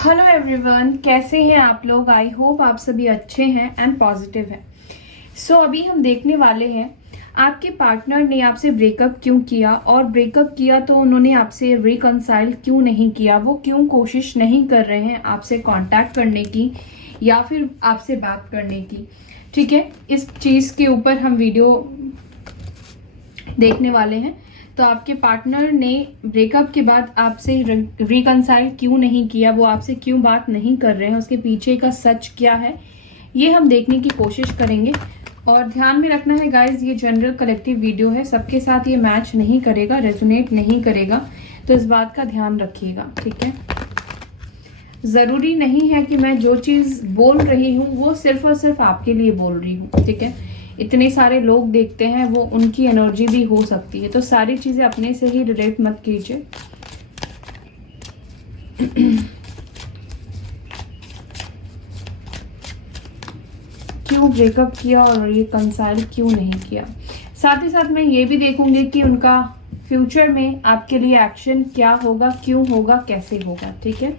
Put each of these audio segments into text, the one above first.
Hello everyone, कैसे हैं आप लोग। आई होप आप सभी अच्छे हैं एंड पॉजिटिव हैं। सो अभी हम देखने वाले हैं आपके पार्टनर ने आपसे ब्रेकअप क्यों किया, और ब्रेकअप किया तो उन्होंने आपसे रिकंसाइल क्यों नहीं किया, वो क्यों कोशिश नहीं कर रहे हैं आपसे कांटेक्ट करने की या फिर आपसे बात करने की। ठीक है, इस चीज़ के ऊपर हम वीडियो देखने वाले हैं। तो आपके पार्टनर ने ब्रेकअप के बाद आपसे रिकंसाइल क्यों नहीं किया, वो आपसे क्यों बात नहीं कर रहे हैं, उसके पीछे का सच क्या है, ये हम देखने की कोशिश करेंगे। और ध्यान में रखना है गाइज, ये जनरल कलेक्टिव वीडियो है, सबके साथ ये मैच नहीं करेगा, रेजोनेट नहीं करेगा, तो इस बात का ध्यान रखिएगा। ठीक है, जरूरी नहीं है कि मैं जो चीज बोल रही हूँ वो सिर्फ और सिर्फ आपके लिए बोल रही हूँ। ठीक है, इतने सारे लोग देखते हैं, वो उनकी एनर्जी भी हो सकती है, तो सारी चीजें अपने से ही रिलेट मत कीजिए। क्यों ब्रेकअप किया और ये कंसाइल क्यों नहीं किया। साथ ही साथ मैं ये भी देखूंगी कि उनका फ्यूचर में आपके लिए एक्शन क्या होगा, क्यों होगा, कैसे होगा। ठीक है,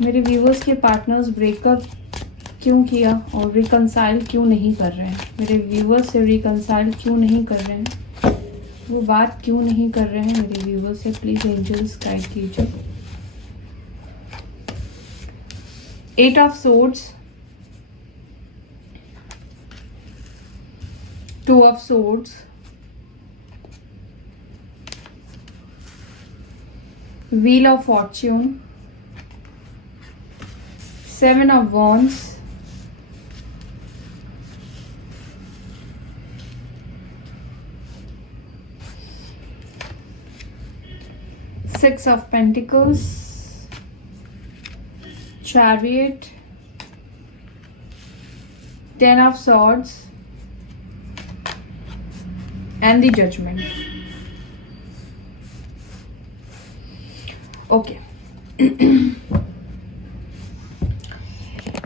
मेरे व्यूअर्स के पार्टनर्स ब्रेकअप क्यों किया और रिकंसाइल क्यों नहीं कर रहे हैं, मेरे व्यूअर्स से रिकंसाइल क्यों नहीं कर रहे हैं, वो बात क्यों नहीं कर रहे हैं मेरे व्यूअर्स से, प्लीज एंजल्स गाइड कीजिए। 8 of swords, 2 of swords, wheel of Fortune, 7 of wands, Six of Pentacles, Chariot, 10 of Swords, and the Judgment. Okay.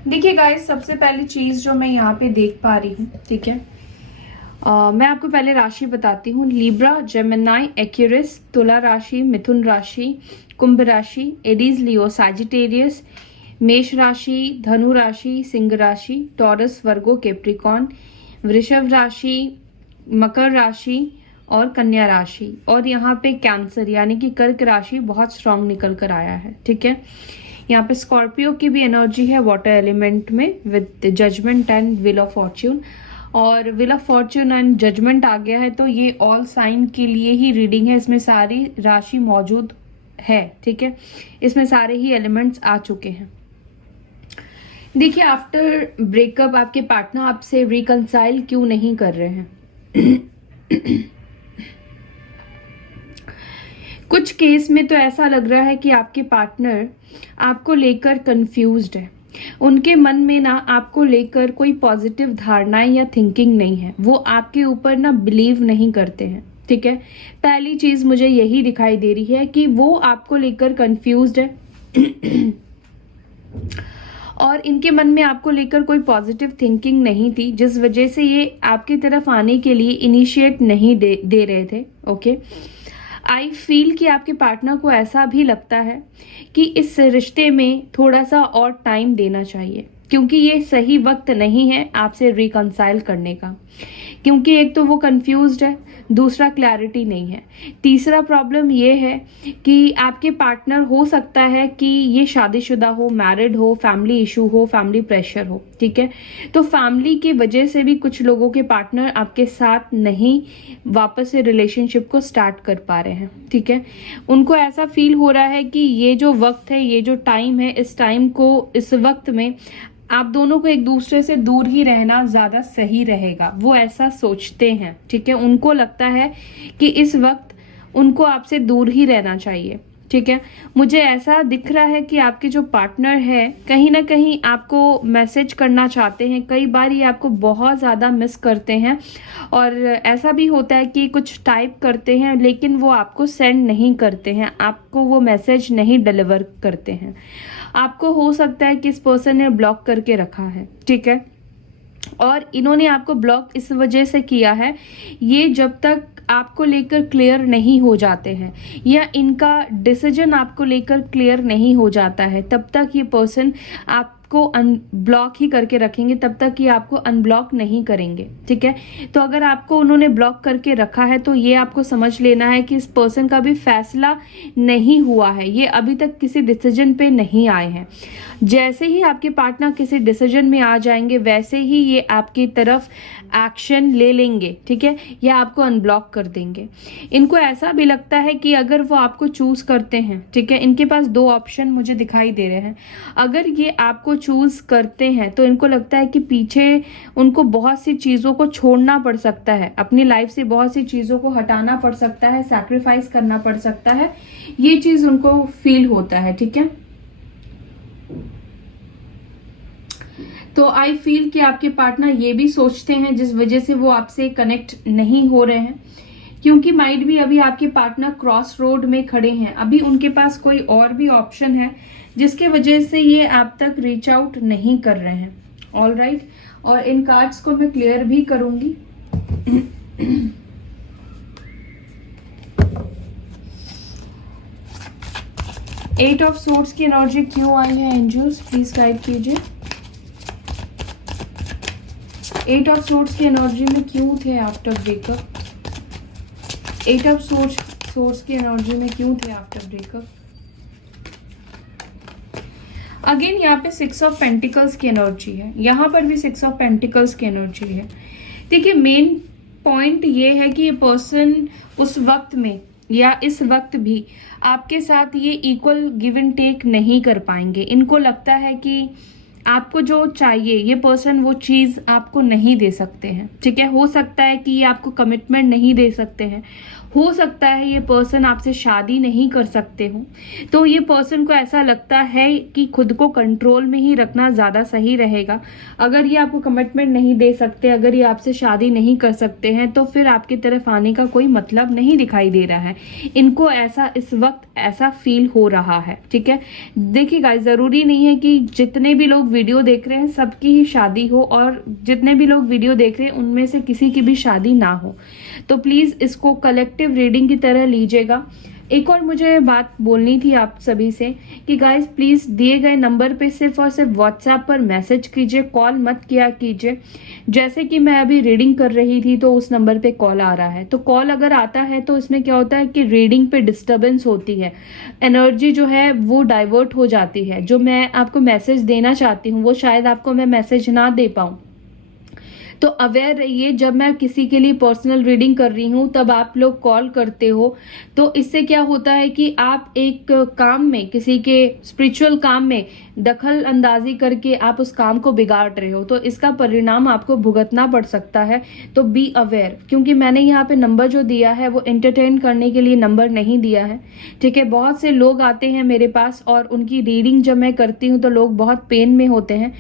देखिए गाइस, सबसे पहली चीज जो मैं यहाँ पे देख पा रही हूँ, ठीक है, मैं आपको पहले राशि बताती हूँ। लिब्रा, जेमिनाई, एक्यूरिस, तुला राशि, मिथुन राशि, कुंभ राशि, एरीज, लियो, सैजिटेरियस, मेष राशि, धनु राशि, सिंह राशि, टॉरस, वर्गो, कैप्रिकॉर्न, वृषभ राशि, मकर राशि और कन्या राशि, और यहाँ पे कैंसर यानी कि कर्क राशि बहुत स्ट्रांग निकल कर आया है। ठीक है, यहाँ पे स्कॉर्पियो की भी एनर्जी है वाटर एलिमेंट में with judgment and wheel of fortune, और wheel of fortune and judgment आ गया है, तो ये ऑल साइन के लिए ही रीडिंग है, इसमें सारी राशि मौजूद है। ठीक है, इसमें सारे ही एलिमेंट्स आ चुके हैं। देखिए, आफ्टर ब्रेकअप आपके पार्टनर आपसे रिकंसाइल क्यों नहीं कर रहे हैं। कुछ केस में तो ऐसा लग रहा है कि आपके पार्टनर आपको लेकर कंफ्यूज्ड है, उनके मन में ना आपको लेकर कोई पॉजिटिव धारणाएं या थिंकिंग नहीं है, वो आपके ऊपर ना बिलीव नहीं करते हैं। ठीक है, पहली चीज मुझे यही दिखाई दे रही है कि वो आपको लेकर कंफ्यूज्ड है और इनके मन में आपको लेकर कोई पॉजिटिव थिंकिंग नहीं थी, जिस वजह से ये आपकी तरफ आने के लिए इनिशिएट नहीं दे रहे थे। ओके, आई फील कि आपके पार्टनर को ऐसा भी लगता है कि इस रिश्ते में थोड़ा सा और टाइम देना चाहिए, क्योंकि ये सही वक्त नहीं है आपसे रिकंसाइल करने का, क्योंकि एक तो वो कंफ्यूज्ड है, दूसरा क्लैरिटी नहीं है, तीसरा प्रॉब्लम ये है कि आपके पार्टनर हो सकता है कि ये शादीशुदा हो, मैरिड हो, फैमिली इशू हो, फैमिली प्रेशर हो। ठीक है, तो फैमिली की वजह से भी कुछ लोगों के पार्टनर आपके साथ नहीं वापस से रिलेशनशिप को स्टार्ट कर पा रहे हैं। ठीक है, उनको ऐसा फील हो रहा है कि ये जो वक्त है, ये जो टाइम है, इस टाइम को, इस वक्त में आप दोनों को एक दूसरे से दूर ही रहना ज्यादा सही रहेगा, वो ऐसा सोचते हैं। ठीक है, उनको लगता है कि इस वक्त उनको आपसे दूर ही रहना चाहिए। ठीक है, मुझे ऐसा दिख रहा है कि आपके जो पार्टनर है कहीं ना कहीं आपको मैसेज करना चाहते हैं, कई बार ये आपको बहुत ज़्यादा मिस करते हैं, और ऐसा भी होता है कि कुछ टाइप करते हैं लेकिन वो आपको सेंड नहीं करते हैं, आपको वो मैसेज नहीं डिलीवर करते हैं। आपको हो सकता है कि इस पर्सन ने ब्लॉक करके रखा है। ठीक है, और इन्होंने आपको ब्लॉक इस वजह से किया है, ये जब तक आपको लेकर क्लियर नहीं हो जाते हैं या इनका डिसीजन आपको लेकर क्लियर नहीं हो जाता है, तब तक ये पर्सन आपको अनब्लॉक ही करके रखेंगे, तब तक ये आपको अनब्लॉक नहीं करेंगे। ठीक है, तो अगर आपको उन्होंने ब्लॉक करके रखा है तो ये आपको समझ लेना है कि इस पर्सन का भी फैसला नहीं हुआ है, ये अभी तक किसी डिसीजन पे नहीं आए हैं। जैसे ही आपके पार्टनर किसी डिसीजन में आ जाएंगे वैसे ही ये आपकी तरफ एक्शन ले लेंगे। ठीक है, या आपको अनब्लॉक कर देंगे। इनको ऐसा भी लगता है कि अगर वो आपको चूज करते हैं, ठीक है, इनके पास दो ऑप्शन मुझे दिखाई दे रहे हैं, अगर ये आपको चूज करते हैं तो इनको लगता है कि पीछे उनको बहुत सी चीजों को छोड़ना पड़ सकता है, अपनी लाइफ से बहुत सी चीजों को हटाना पड़ सकता है, सैक्रिफाइस करना पड़ सकता है, ये चीज उनको फील होता है। ठीक है, तो आई फील कि आपके पार्टनर ये भी सोचते हैं जिस वजह से वो आपसे कनेक्ट नहीं हो रहे हैं, क्योंकि माइट भी अभी आपके पार्टनर क्रॉस रोड में खड़े हैं, अभी उनके पास कोई और भी ऑप्शन है जिसके वजह से ये आप तक रीच आउट नहीं कर रहे हैं। ऑल राइट, और इन कार्ड्स को मैं क्लियर भी करूंगी। एट ऑफ सोर्ड्स की एनर्जी क्यों आई है एंजल्स, प्लीज गाइड कीजिए। एट ऑफ सोर्ड्स की एनर्जी में क्यों थे after breakup, eight of swords की एनर्जी में क्यों थे आफ्टर ब्रेकअप। अगेन यहाँ पे सिक्स ऑफ पेंटिकल्स की एनर्जी है, यहाँ पर भी सिक्स ऑफ पेंटिकल्स की एनर्जी है। देखिए, मेन पॉइंट ये है कि ये पर्सन उस वक्त में या इस वक्त भी आपके साथ ये इक्वल गिव एंड टेक नहीं कर पाएंगे। इनको लगता है कि आपको जो चाहिए ये पर्सन वो चीज़ आपको नहीं दे सकते हैं। ठीक है, हो सकता है कि ये आपको कमिटमेंट नहीं दे सकते हैं, हो सकता है ये पर्सन आपसे शादी नहीं कर सकते हो, तो ये पर्सन को ऐसा लगता है कि खुद को कंट्रोल में ही रखना ज़्यादा सही रहेगा। अगर ये आपको कमिटमेंट नहीं दे सकते, अगर ये आपसे शादी नहीं कर सकते हैं, तो फिर आपकी तरफ आने का कोई मतलब नहीं दिखाई दे रहा है। इनको ऐसा इस वक्त ऐसा फील हो रहा है। ठीक है, देखिए गाइस, ज़रूरी नहीं है कि जितने भी लोग वीडियो देख रहे हैं सबकी ही शादी हो, और जितने भी लोग वीडियो देख रहे हैं उनमें से किसी की भी शादी ना हो। तो प्लीज़ इसको कलेक्टिव रीडिंग की तरह लीजिएगा। एक और मुझे बात बोलनी थी आप सभी से कि गाइस प्लीज़ दिए गए नंबर पे सिर्फ और सिर्फ व्हाट्सएप पर मैसेज कीजिए, कॉल मत किया कीजिए। जैसे कि मैं अभी रीडिंग कर रही थी तो उस नंबर पे कॉल आ रहा है, तो कॉल अगर आता है तो इसमें क्या होता है कि रीडिंग पे डिस्टर्बेंस होती है, एनर्जी जो है वो डाइवर्ट हो जाती है। जो मैं आपको मैसेज देना चाहती हूँ वो शायद आपको मैं मैसेज ना दे पाऊँ। तो अवेयर रहिए, जब मैं किसी के लिए पर्सनल रीडिंग कर रही हूँ तब आप लोग कॉल करते हो, तो इससे क्या होता है कि आप एक काम में, किसी के स्पिरिचुअल काम में दखल अंदाजी करके आप उस काम को बिगाड़ रहे हो, तो इसका परिणाम आपको भुगतना पड़ सकता है। तो बी अवेयर, क्योंकि मैंने यहाँ पे नंबर जो दिया है वो एंटरटेन करने के लिए नंबर नहीं दिया है। ठीक है, बहुत से लोग आते हैं मेरे पास और उनकी रीडिंग जब मैं करती हूँ तो लोग बहुत पेन में होते हैं।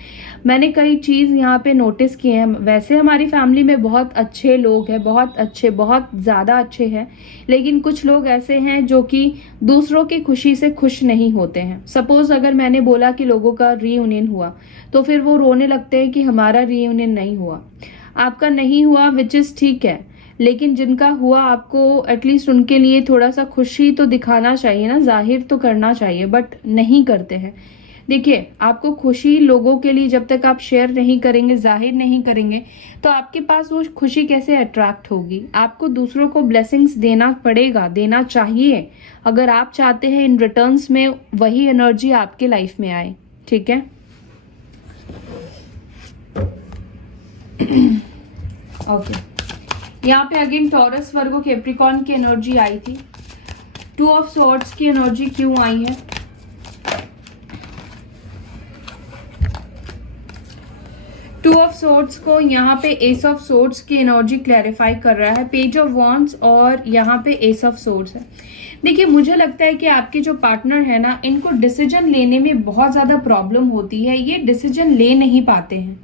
मैंने कई चीज़ यहाँ पे नोटिस किए हैं। वैसे हमारी फैमिली में बहुत अच्छे लोग हैं, बहुत अच्छे, बहुत ज़्यादा अच्छे हैं, लेकिन कुछ लोग ऐसे हैं जो कि दूसरों की खुशी से खुश नहीं होते हैं। सपोज अगर मैंने बोला कि लोगों का रीयूनियन हुआ तो फिर वो रोने लगते हैं कि हमारा रीयूनियन नहीं हुआ। आपका नहीं हुआ विच इज़ ठीक है, लेकिन जिनका हुआ आपको एटलीस्ट उनके लिए थोड़ा सा खुशी तो दिखाना चाहिए ना, जाहिर तो करना चाहिए, बट नहीं करते हैं। देखिए, आपको खुशी लोगों के लिए जब तक आप शेयर नहीं करेंगे, जाहिर नहीं करेंगे, तो आपके पास वो खुशी कैसे अट्रैक्ट होगी। आपको दूसरों को ब्लेसिंग्स देना पड़ेगा, देना चाहिए, अगर आप चाहते हैं इन रिटर्न्स में वही एनर्जी आपके लाइफ में आए। ठीक है, ओके। यहाँ पे अगेन टॉरस, वर्गो, कैप्रिकॉर्न की एनर्जी आई थी। टू ऑफ सॉर्ड्स की एनर्जी क्यों आई है? टू ऑफ सोर्ड्स को यहाँ पे एस ऑफ सोर्ड्स की एनर्जी क्लैरिफाई कर रहा है। पेज ऑफ वॉन्ड्स और यहाँ पे एस ऑफ सोर्ड्स है। देखिए, मुझे लगता है कि आपके जो पार्टनर है ना, इनको डिसीजन लेने में बहुत ज़्यादा प्रॉब्लम होती है, ये डिसीजन ले नहीं पाते हैं।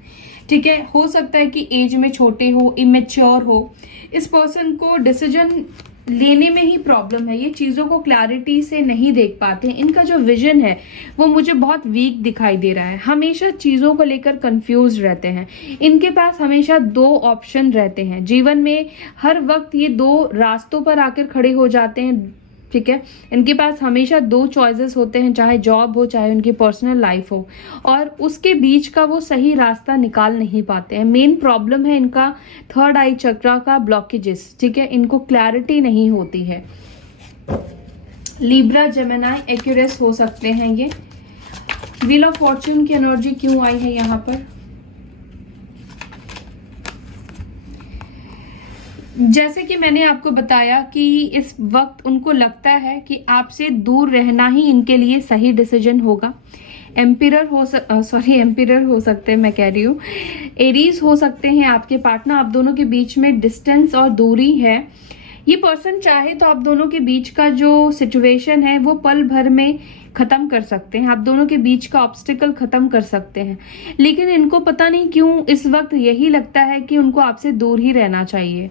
ठीक है, हो सकता है कि एज में छोटे हो, इमेच्योर हो, इस पर्सन को डिसीजन लेने में ही प्रॉब्लम है, ये चीज़ों को क्लैरिटी से नहीं देख पाते हैं। इनका जो विजन है वो मुझे बहुत वीक दिखाई दे रहा है, हमेशा चीज़ों को लेकर कंफ्यूज रहते हैं। इनके पास हमेशा दो ऑप्शन रहते हैं जीवन में, हर वक्त ये दो रास्तों पर आकर खड़े हो जाते हैं, ठीक है। इनके पास हमेशा दो चॉइसेस होते हैं, चाहे जॉब हो चाहे उनकी पर्सनल लाइफ हो, और उसके बीच का वो सही रास्ता निकाल नहीं पाते हैं। मेन प्रॉब्लम है इनका थर्ड आई चक्रा का ब्लॉकेजेस, ठीक है, इनको क्लैरिटी नहीं होती है। लिब्रा, जेमिनी, एक्यूरियस हो सकते हैं ये। व्हील ऑफ फॉर्च्यून की एनर्जी क्यों आई है यहाँ पर? जैसे कि मैंने आपको बताया कि इस वक्त उनको लगता है कि आपसे दूर रहना ही इनके लिए सही डिसीजन होगा। एम्पिरर हो सकते हैं, मैं कह रही हूँ एरीज हो सकते हैं आपके पार्टनर। आप दोनों के बीच में डिस्टेंस और दूरी है। ये पर्सन चाहे तो आप दोनों के बीच का जो सिचुएशन है वो पल भर में खत्म कर सकते हैं, आप दोनों के बीच का ऑब्स्टिकल खत्म कर सकते हैं, लेकिन इनको पता नहीं क्यों इस वक्त यही लगता है कि उनको आपसे दूर ही रहना चाहिए,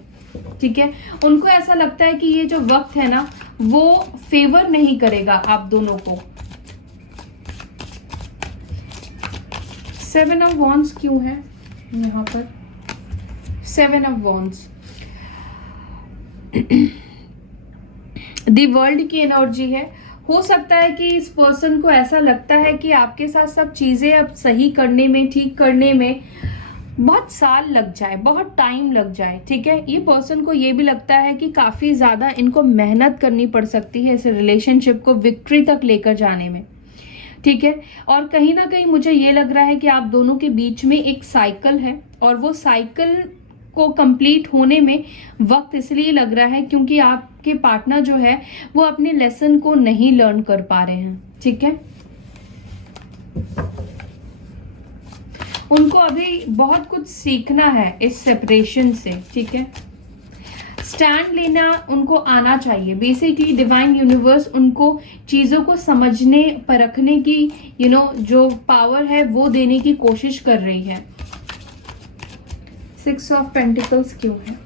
ठीक है। उनको ऐसा लगता है कि ये जो वक्त है ना वो फेवर नहीं करेगा आप दोनों को। 7 ऑफ वॉन्ड्स क्यों है यहाँ पर? 7 ऑफ वॉन्ड्स दी वर्ल्ड की एनर्जी है। हो सकता है कि इस पर्सन को ऐसा लगता है कि आपके साथ सब चीजें अब सही करने में, ठीक करने में बहुत साल लग जाए, बहुत टाइम लग जाए, ठीक है। ये पर्सन को ये भी लगता है कि काफी ज्यादा इनको मेहनत करनी पड़ सकती है इस रिलेशनशिप को विक्ट्री तक लेकर जाने में, ठीक है। और कहीं ना कहीं मुझे ये लग रहा है कि आप दोनों के बीच में एक साइकिल है, और वो साइकिल को कंप्लीट होने में वक्त इसलिए लग रहा है क्योंकि आपके पार्टनर जो है वो अपने लेसन को नहीं लर्न कर पा रहे हैं, ठीक है। उनको अभी बहुत कुछ सीखना है इस सेपरेशन से, ठीक है। स्टैंड लेना उनको आना चाहिए। बेसिकली डिवाइन यूनिवर्स उनको चीजों को समझने परखने की जो पावर है वो देने की कोशिश कर रही है। 6 ऑफ पेंटिकल्स क्यों है?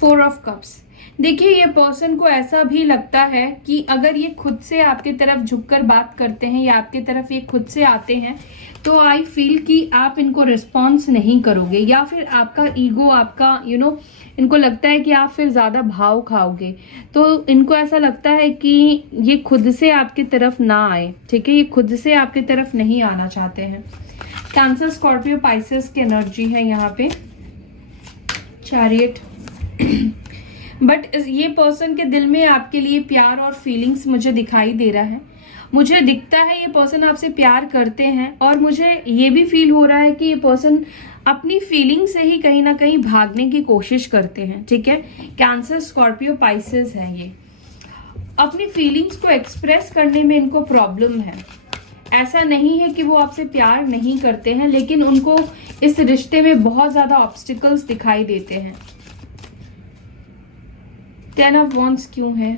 4 ऑफ कप्स। देखिए ये पर्सन को ऐसा भी लगता है कि अगर ये खुद से आपकी तरफ झुककर बात करते हैं या आपकी तरफ ये खुद से आते हैं तो आई फील कि आप इनको रिस्पॉन्स नहीं करोगे, या फिर आपका ईगो, आपका इनको लगता है कि आप फिर ज्यादा भाव खाओगे। तो इनको ऐसा लगता है कि ये खुद से आपकी तरफ ना आए, ठीक है, ये खुद से आपकी तरफ नहीं आना चाहते हैं। कैंसर, स्कॉर्पियो, पाइसेस की एनर्जी है यहाँ पे। चैरियट। बट ये पर्सन के दिल में आपके लिए प्यार और फीलिंग्स मुझे दिखाई दे रहा है। मुझे दिखता है ये पर्सन आपसे प्यार करते हैं, और मुझे ये भी फील हो रहा है कि ये पर्सन अपनी फीलिंग से ही कहीं ना कहीं भागने की कोशिश करते हैं, ठीक है। कैंसर, स्कॉर्पियो, पाइसेस है ये। अपनी फीलिंग्स को एक्सप्रेस करने में इनको प्रॉब्लम है। ऐसा नहीं है कि वो आपसे प्यार नहीं करते हैं, लेकिन उनको इस रिश्ते में बहुत ज्यादा ऑब्स्टिकल्स दिखाई देते हैं। 10 ऑफ वॉन्ड्स क्यों है?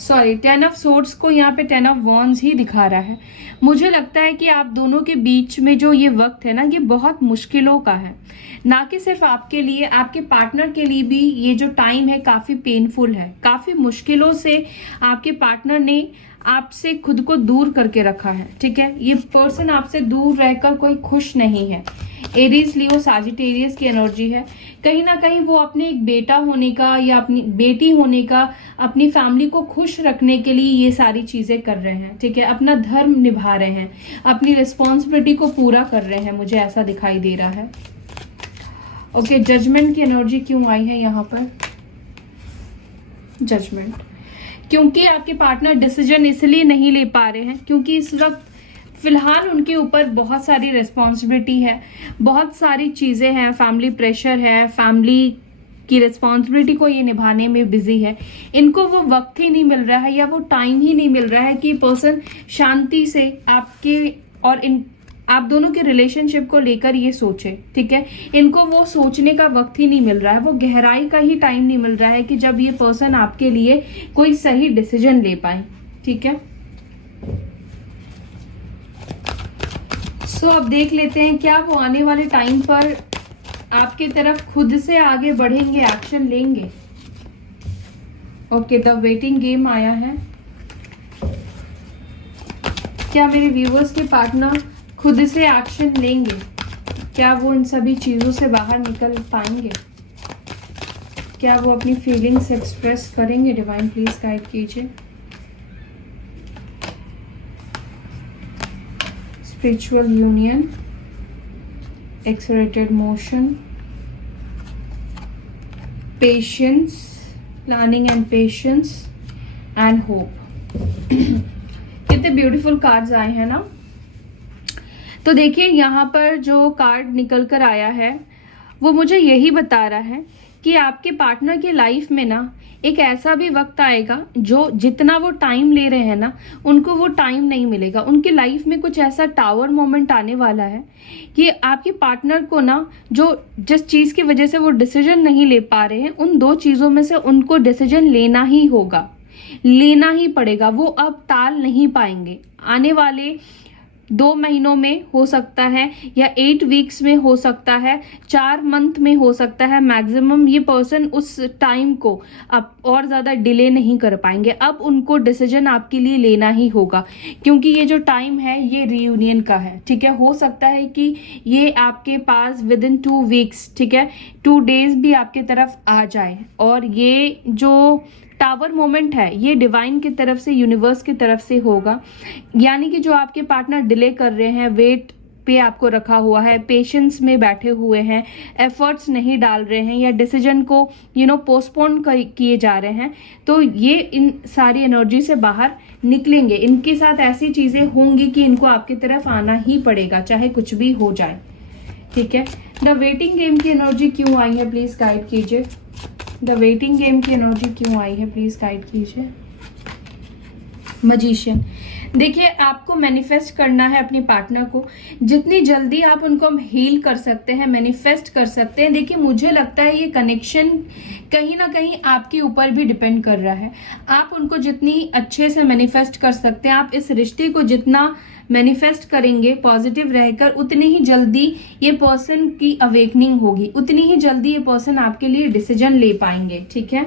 सॉरी, 10 ऑफ सोर्ड्स को यहाँ पे 10 ऑफ वॉन्ड्स ही दिखा रहा है। मुझे लगता है कि आप दोनों के बीच में जो ये वक्त है ना ये बहुत मुश्किलों का है, ना कि सिर्फ आपके लिए, आपके पार्टनर के लिए भी ये जो टाइम है काफी पेनफुल है। काफी मुश्किलों से आपके पार्टनर ने आपसे खुद को दूर करके रखा है, ठीक है। ये पर्सन आपसे दूर रहकर कोई खुश नहीं है। एरीज, लियो, साजिटेरियस की एनर्जी है। कहीं ना कहीं वो अपने एक बेटा होने का या अपनी बेटी होने का, अपनी फैमिली को खुश रखने के लिए ये सारी चीजें कर रहे हैं, ठीक है। अपना धर्म निभा रहे हैं, अपनी रिस्पॉन्सिबिलिटी को पूरा कर रहे हैं, मुझे ऐसा दिखाई दे रहा है। ओके, जजमेंट की एनर्जी क्यों आई है यहाँ पर? जजमेंट, क्योंकि आपके पार्टनर डिसीजन इसलिए नहीं ले पा रहे हैं क्योंकि इस वक्त फिलहाल उनके ऊपर बहुत सारी रिस्पॉन्सिबिलिटी है, बहुत सारी चीज़ें हैं, फैमिली प्रेशर है, फैमिली की रिस्पॉन्सिबिलिटी को ये निभाने में बिजी है। इनको वो वक्त ही नहीं मिल रहा है या वो टाइम ही नहीं मिल रहा है कि पर्सन शांति से आपके और आप दोनों के रिलेशनशिप को लेकर ये सोचे, ठीक है। इनको वो सोचने का वक्त ही नहीं मिल रहा है, वो गहराई का ही टाइम नहीं मिल रहा है कि जब ये पर्सन आपके लिए कोई सही डिसीजन ले पाए, ठीक है। सो अब देख लेते हैं क्या वो आने वाले टाइम पर आपकी तरफ खुद से आगे बढ़ेंगे, एक्शन लेंगे। ओके, द वेटिंग गेम आया है। क्या मेरे व्यूअर्स के पार्टनर खुद से एक्शन लेंगे? क्या वो इन सभी चीज़ों से बाहर निकल पाएंगे? क्या वो अपनी फीलिंग्स एक्सप्रेस करेंगे? डिवाइन प्लीज गाइड कीजिए। Spiritual union, accelerated motion, patience, planning and patience and hope. कितने ब्यूटीफुल कार्ड्स आए हैं ना। तो देखिए यहाँ पर जो कार्ड निकल कर आया है वो मुझे यही बता रहा है कि आपके पार्टनर के लाइफ में ना एक ऐसा भी वक्त आएगा जो जितना वो टाइम ले रहे हैं ना उनको वो टाइम नहीं मिलेगा। उनकी लाइफ में कुछ ऐसा टावर मोमेंट आने वाला है कि आपके पार्टनर को ना जो जिस चीज़ की वजह से वो डिसीजन नहीं ले पा रहे हैं उन दो चीज़ों में से उनको डिसीजन लेना ही होगा, लेना ही पड़ेगा। वो अब टाल नहीं पाएंगे। आने वाले 2 महीनों में हो सकता है या 8 वीक्स में हो सकता है, 4 मंथ में हो सकता है मैक्सिमम। ये पर्सन उस टाइम को अब और ज़्यादा डिले नहीं कर पाएंगे। अब उनको डिसीजन आपके लिए लेना ही होगा क्योंकि ये जो टाइम है ये रीयूनियन का है, ठीक है। हो सकता है कि ये आपके पास विद इन 2 वीक्स, ठीक है, 2 डेज भी आपके तरफ आ जाए। और ये जो टावर मोमेंट है ये डिवाइन की तरफ से, यूनिवर्स की तरफ से होगा। यानी कि जो आपके पार्टनर डिले कर रहे हैं, वेट पे आपको रखा हुआ है, पेशेंस में बैठे हुए हैं, एफर्ट्स नहीं डाल रहे हैं या डिसीजन को पोस्टपोन किए जा रहे हैं, तो ये इन सारी एनर्जी से बाहर निकलेंगे। इनके साथ ऐसी चीजें होंगी कि इनको आपकी तरफ आना ही पड़ेगा चाहे कुछ भी हो जाए, ठीक है। द वेटिंग गेम की एनर्जी क्यों आई है प्लीज गाइड कीजिए। द वेटिंग गेम की एनर्जी क्यों आई है प्लीज गाइड कीजिए। मजीशियन, देखिए आपको मैनिफेस्ट करना है अपने पार्टनर को। जितनी जल्दी आप उनको हील कर सकते हैं, मैनिफेस्ट कर सकते हैं। देखिए मुझे लगता है ये कनेक्शन कहीं ना कहीं आपके ऊपर भी डिपेंड कर रहा है। आप उनको जितनी अच्छे से मैनिफेस्ट कर सकते हैं, आप इस रिश्ते को जितना मैनिफेस्ट करेंगे पॉजिटिव रहकर, उतनी ही जल्दी ये पर्सन की अवेकनिंग होगी, उतनी ही जल्दी ये पर्सन आपके लिए डिसीजन ले पाएंगे, ठीक है।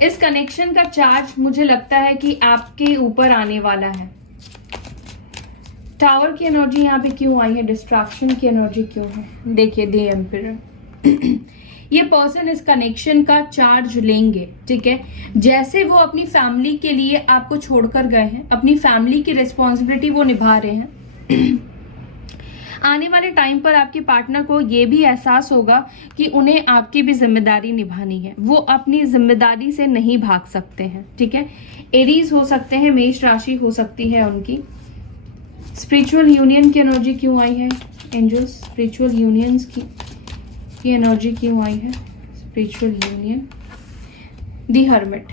इस कनेक्शन का चार्ज मुझे लगता है कि आपके ऊपर आने वाला है। टावर की एनर्जी यहाँ पे क्यों आई है, डिस्ट्रैक्शन की एनर्जी क्यों है? देखिए द एम्परर, ये पर्सन इस कनेक्शन का चार्ज लेंगे, ठीक है। जैसे वो अपनी फैमिली के लिए आपको छोड़कर गए हैं, अपनी फैमिली की रिस्पॉन्सिबिलिटी वो निभा रहे हैं, आने वाले टाइम पर आपके पार्टनर को ये भी एहसास होगा कि उन्हें आपकी भी जिम्मेदारी निभानी है। वो अपनी जिम्मेदारी से नहीं भाग सकते हैं, ठीक है। एरीज हो सकते हैं, मेष राशि हो सकती है उनकी। स्पिरिचुअल यूनियन की एनर्जी क्यों आई है एंजल्स? स्पिरिचुअल यूनियंस की एनर्जी क्यों आई है? Spiritual union, the hermit.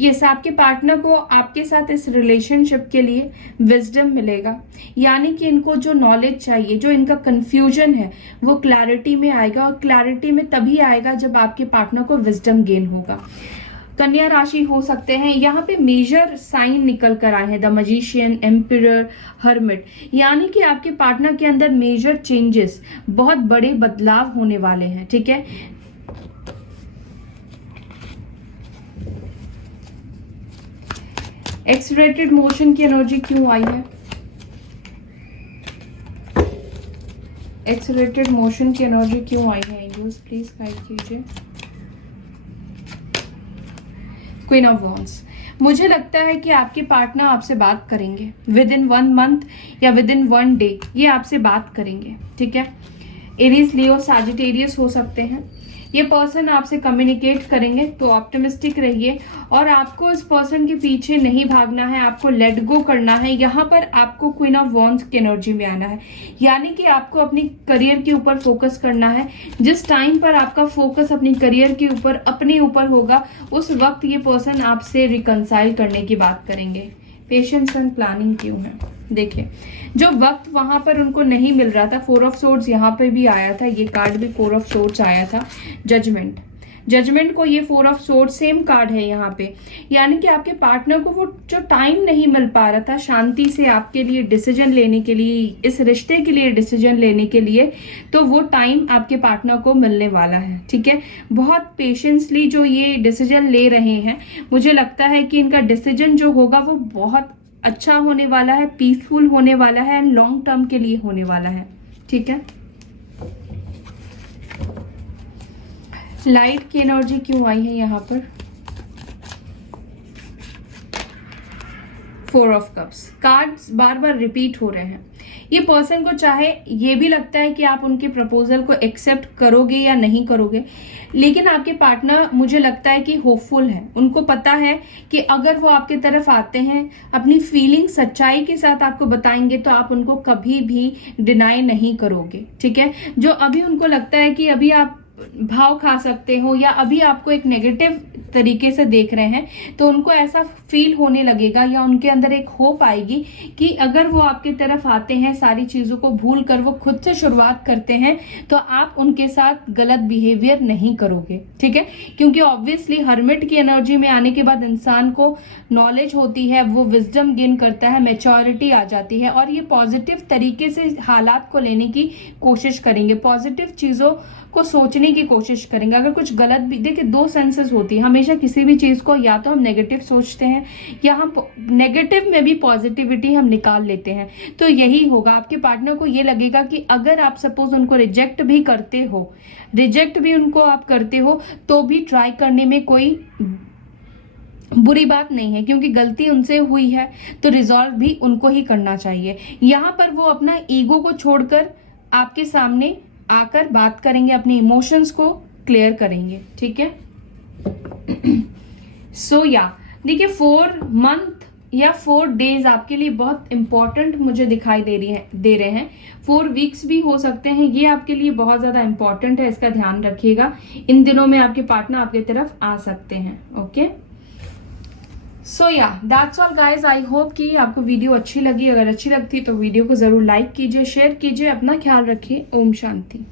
Yes, आपके पार्टनर को आपके साथ इस रिलेशनशिप के लिए विजडम मिलेगा। यानी कि इनको जो नॉलेज चाहिए, जो इनका कंफ्यूजन है, वो क्लैरिटी में आएगा। और क्लैरिटी में तभी आएगा जब आपके पार्टनर को विजडम गेन होगा। कन्या राशि हो सकते हैं। यहाँ पे मेजर साइन निकल कर आए हैं, द मजिशियन, एम्परर, हर्मिट। यानी कि आपके पार्टनर के अंदर मेजर चेंजेस, बहुत बड़े बदलाव होने वाले हैं, ठीक है। एक्सलेरेटेड मोशन की एनर्जी क्यों आई है? एक्सलेरेटेड मोशन की एनर्जी क्यों आई है एंजल्स? प्लीज गाइड कीजिए। क्वीन ऑफ वॉन्ड्स, मुझे लगता है कि आपके पार्टनर आपसे बात करेंगे विद इन 1 मंथ या विद इन 1 डे। ये आपसे बात करेंगे, ठीक है। एरीज, लियो, सैजिटेरियस हो सकते हैं। ये पर्सन आपसे कम्युनिकेट करेंगे, तो ऑप्टिमिस्टिक रहिए। और आपको इस पर्सन के पीछे नहीं भागना है, आपको लेट गो करना है। यहाँ पर आपको क्वीन ऑफ वॉन्ड्स की एनर्जी में आना है। यानी कि आपको अपनी करियर के ऊपर फोकस करना है। जिस टाइम पर आपका फोकस अपनी करियर के ऊपर, अपने ऊपर होगा, उस वक्त ये पर्सन आपसे रिकंसाइल करने की बात करेंगे। पेशेंस एंड प्लानिंग क्यों है? देखिए जो वक्त वहां पर उनको नहीं मिल रहा था, 4 ऑफ सोर्ड्स यहाँ पे भी आया था, ये कार्ड भी 4 ऑफ सोर्ड्स आया था, जजमेंट। जजमेंट को ये 4 ऑफ सोर्ड सेम कार्ड है यहाँ पे, यानी कि आपके पार्टनर को वो जो टाइम नहीं मिल पा रहा था शांति से आपके लिए डिसीजन लेने के लिए, इस रिश्ते के लिए डिसीजन लेने के लिए, तो वो टाइम आपके पार्टनर को मिलने वाला है। ठीक है, बहुत पेशेंसली जो ये डिसीजन ले रहे हैं, मुझे लगता है कि इनका डिसीजन जो होगा वो बहुत अच्छा होने वाला है, पीसफुल होने वाला है, लॉन्ग टर्म के लिए होने वाला है। ठीक है, लाइट की एनर्जी क्यों आई है यहाँ पर? 4 of cups, cards bar bar repeat हो रहे हैं। ये पर्सन को चाहे ये भी लगता है कि आप उनके प्रपोजल को एक्सेप्ट करोगे या नहीं करोगे, लेकिन आपके पार्टनर मुझे लगता है कि होपफुल है। उनको पता है कि अगर वो आपके तरफ आते हैं, अपनी फीलिंग सच्चाई के साथ आपको बताएंगे, तो आप उनको कभी भी डिनाई नहीं करोगे। ठीक है, जो अभी उनको लगता है कि अभी आप भाव खा सकते हो या अभी आपको एक नेगेटिव तरीके से देख रहे हैं, तो उनको ऐसा फील होने लगेगा या उनके अंदर एक होप आएगी कि अगर वो आपकी तरफ आते हैं, सारी चीजों को भूल कर वो खुद से शुरुआत करते हैं, तो आप उनके साथ गलत बिहेवियर नहीं करोगे। ठीक है, क्योंकि ऑब्वियसली हर्मिट की एनर्जी में आने के बाद इंसान को नॉलेज होती है, वो विजडम गेन करता है, मैच्योरिटी आ जाती है और ये पॉजिटिव तरीके से हालात को लेने की कोशिश करेंगे, पॉजिटिव चीजों को सोचने की कोशिश करेंगे। अगर कुछ गलत भी, देखिए 2 सेंसेस होती है हमेशा किसी भी चीज को, या तो हम नेगेटिव सोचते हैं या हम नेगेटिव में भी पॉजिटिविटी हम निकाल लेते हैं। तो यही होगा, आपके पार्टनर को ये लगेगा कि अगर आप सपोज उनको रिजेक्ट भी करते हो, रिजेक्ट भी उनको आप करते हो, तो भी ट्राई करने में कोई बुरी बात नहीं है, क्योंकि गलती उनसे हुई है तो रिजॉल्व भी उनको ही करना चाहिए। यहाँ पर वो अपना ईगो को छोड़कर आपके सामने आकर बात करेंगे, अपने इमोशंस को क्लियर करेंगे। ठीक है, सो या देखिए 4 मंथ या 4 डेज आपके लिए बहुत इंपॉर्टेंट मुझे दिखाई दे रहे हैं। 4 वीक्स भी हो सकते हैं, ये आपके लिए बहुत ज्यादा इंपॉर्टेंट है, इसका ध्यान रखिएगा। इन दिनों में आपके पार्टनर आपकी तरफ आ सकते हैं। ओके, सो या that's all guys. I hope कि आपको वीडियो अच्छी लगी। अगर अच्छी लगती है तो वीडियो को जरूर लाइक कीजिए, शेयर कीजिए। अपना ख्याल रखिए। ओम शांति।